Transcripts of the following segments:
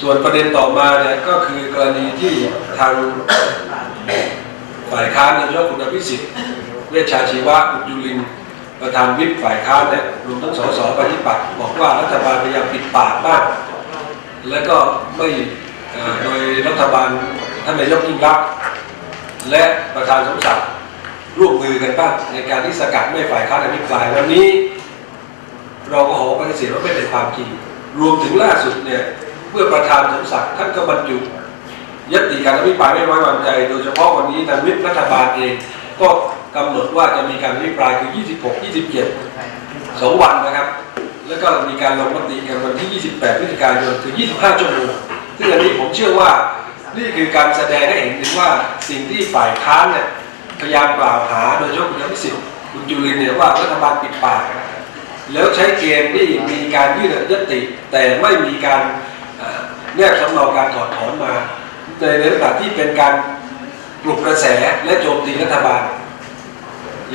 ส่วนประเด็นต่อมาเนี่ยก็คือกรณีที่ทางฝ่ายค้านนายกคุณอภิสิทธิ์เวชชาชีวะคุณจุลินประธานวิปฝ่ายค้านเนี่ยรวมทั้งสสปฏิปัติบอกว่ารัฐบาลพยายามปิดปากบ้างและก็ไม่โดยรัฐบาลท่านนายกยิ่งรัก และประธานสมศักดิ์ร่วมมือกันบ้างในการที่สกัดไม่ฝ่ายค้านอภิปรายวันนี้ เราก็ขอปฏิเสธว่าไม่เป็นความจริงรวมถึงล่าสุดเนี่ย มื่อประธานสมศักดิ์ท่านก็บรรจุยติการอภิปรายไม่ไว้วางใจ โดยเฉพาะวันนี้ทางวิปรัฐบาลเองก็กำหนดว่าจะมีการอภิปรายคือ 26 27สองวันนะครับ แล้วก็มีการลงมติกันวันที่ 28พฤศจิกายนคือ 25 ชั่วโมงซึ่งอันนี้ผมเชื่อว่านี่คือการแสดงให้เห็นถึงว่าสิ่งที่ฝ่ายค้านเนี่ยพยายามกล่าวหาโดยเฉพาะคุณอภิสิทธิ์คุณจุลินเนี่ยว่ารัฐบาลปิดปาก แล้วใช้เกณฑ์ที่มีการยื่นยติแต่ไม่มีการ แนบสำเนาการถอดถอนมาในในลักษณะที่เป็นการปลุกกระแสและโจมตีรัฐบาล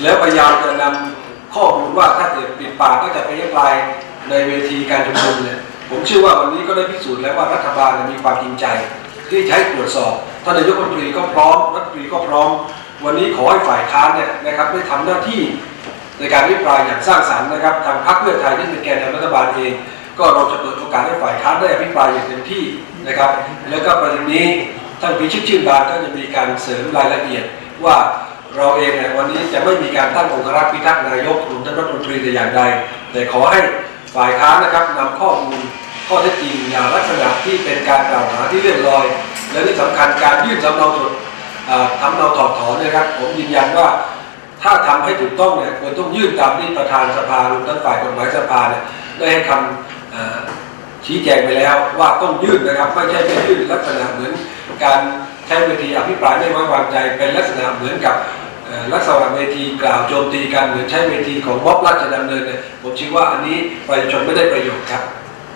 แล้วพยายามจะนำข้อมูลว่าถ้าเกิดปิดปากก็จะไปยักลายในเวทีการชุมนุมเนี่ยผมเชื่อว่าวันนี้ก็ได้พิสูจน์แล้วว่ารัฐบาลมีความจริงใจ ที่จะใช้ตรวจสอบท่านนายกรัฐมนตรีก็พร้อมรัฐมนตรีก็พร้อม วันนี้ขอให้ฝ่ายค้านเนี่ยนะครับได้ทำหน้าที่ในการอภิปรายอย่างสร้างสรรค์นะครับทางพรรคเพื่อไทยที่เป็นแกนนำรัฐบาลเอง ก็เราจะเปิดโอกาสให้ฝ่ายค้านได้อภิปรายอย่างเต็มที่นะครับ แล้วก็ประเด็นนี้ท่านพิชิตชื่นบานก็จะมีการเสริมรายละเอียดว่าเราเองเนี่ยวันนี้จะไม่มีการตั้งองครักษ์พิทักษ์นายกหรวมทั้งรัฐมนตรีแต่อย่างใด แต่ขอให้ฝ่ายค้านนะครับนำข้อมูลข้อเท็จจริงอย่างลักษณะที่เป็นการกล่าวหาที่เลื่อนลอย และที่สำคัญการยื่นสำเนาจดทำเนาถอดถอนนะครับ ผมยืนยันว่าถ้าทำให้ถูกต้องเนี่ยควรต้องยื่นตามที่ประธานสภารวมทั้งฝ่ายกฎหมายสภาเนี่ยได้ให้คำ ชี้แจงไปแล้วว่าต้องยื่นนะครับไม่ใช่ไปยื่นลักษณะเหมือนการใช้เวทีอภิปรายไม่ไว้วางใจเป็นลักษณะเหมือนกับลักษณะเวทีกล่าวโจมตีกันเหมือนใช้เวทีของม็อบราชดำเนินเนี่ยผมคิดว่าอันนี้ประชาชนไม่ได้ประโยชน์ครับ